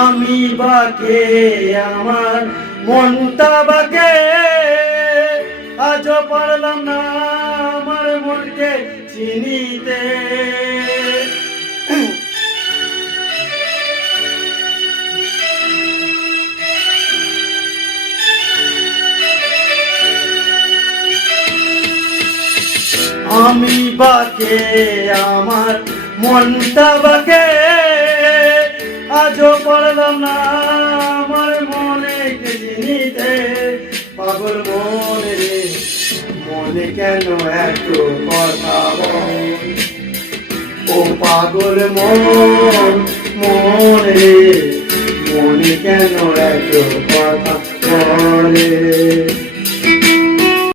আমি বাকে আমার মনটা বাকে, আজও পারলাম না আমার মনকে চিনিতে। আমি বাকে আমার মনটা বাকে, আজও পারলাম না আমার মনে চিনিতে। পাগল মনে রে, মনে কেন এত কথা বল? ও পাগল মনে রে, মনে কেন এত কথা বলে?